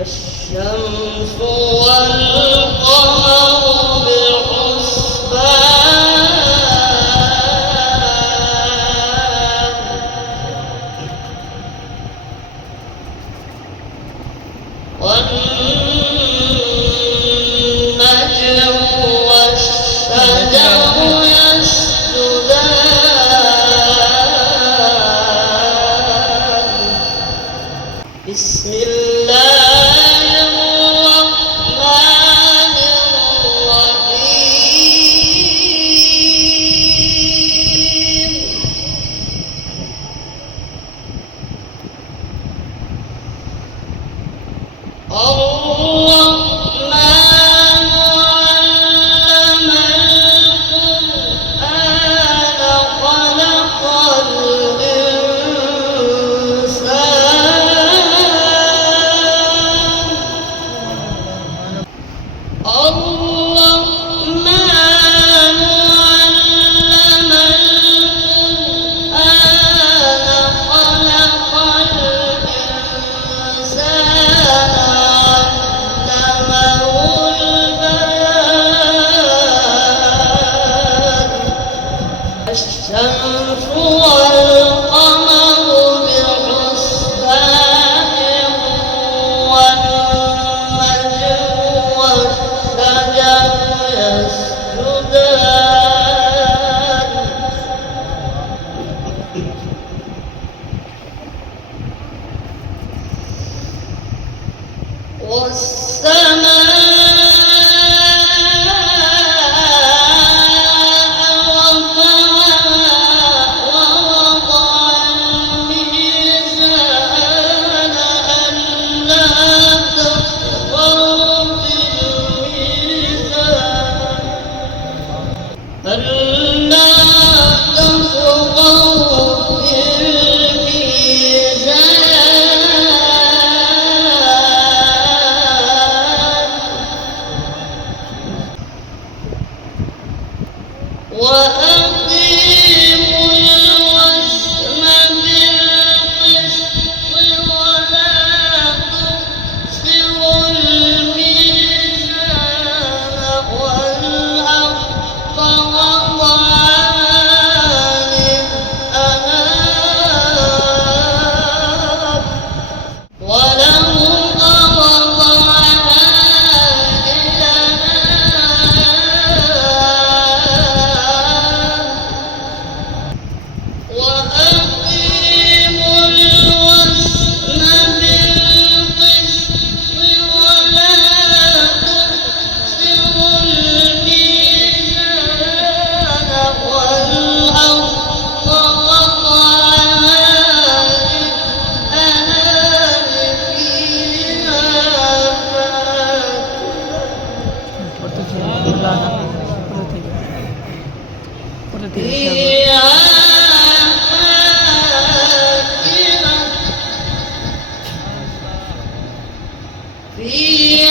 الشمس والقمر بحسبان والنجم والشجر يسجدان بسم الله الرحمن الرحيم الرحمن علم القرآن خلق الإنسان الرحمن علم القرآن خلق الإنسان علمه البيان الشمس والقمر بحسبان والنجم والشجر يسجدان والسماء رفعها ووضع الميزان ألا تطغوا في الميزان ألا تطغوا في الميزان وأقيموا الوزن بالقسط ولا تخسروا الميزان والأرض وضعها للأنام والأرض وضعها للأنام وأقيموا الوزن بالقسط ولا تخسروا الميزان والأرض وضعها للأنام فيها فاكهة